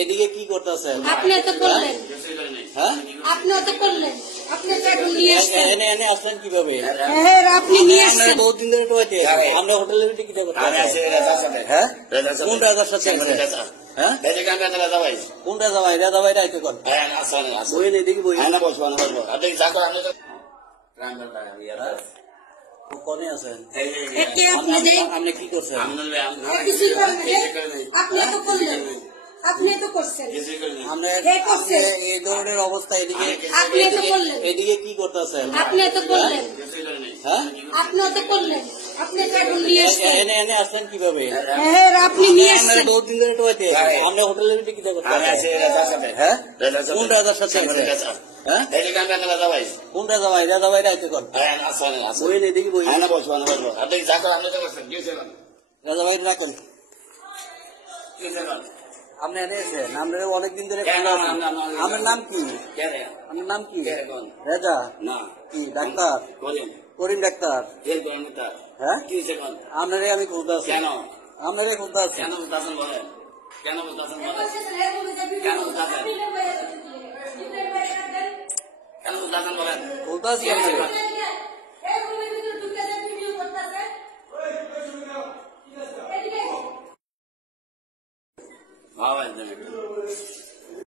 এদিকে কি করতেছেন? আপনি তো করলেন, হ্যাঁ আপনি তো করলেন, আপনি কার্টুন নিয়ে আসছেন। এনে এনে আসলেন কিভাবে? হ্যাঁ আপনি নিয়ে আসছেন। বহুত দিন ধরে টোয়াইতে আমরা হোটেলের টিকিট করতে হ্যাঁ কোন রাজার সাথে হ্যাঁ কোন রাজা ভাই? রাজা ভাই রাইতে কর বই এদিকে বই কনে আছেন? একে আপনি যে আপনি কি করছেন? কিছুই করেন নাই। আপনি তো করলেন, আপনি তো করছেন। এই ধরনের অবস্থা এদিকে আপনি তো করলেন, এদিকে কি করতেছেন? আপনি তো করলেন, হ্যাঁ আপনি তো করলেন, আপনি কার্টুন নিয়ে আসছেন। এনে এনে আসলেন কিভাবে? হ্যাঁ আপনি নিয়ে আসছেন। বহুত দিন ধরে টোয়াইতে আমরা হোটেলের টিকিট করতে হ্যাঁ কোন রাজার সাথে হ্যাঁ কোন রাজা ভাই? রাজা ভাই রাইতে কর বই এদিকে বই রাজা ভাই রাখেন। আপনি এনেছেন আমরা অনেকদিন ধরে আমার নাম কি? আমার নাম কি? রেজা কি ডাক্তার? করিম ডাক্তার। হ্যাঁ আপনারে আমি খুলতে আছি, আপনারে খুলতে আছি। খুলতে আছি আপনারে।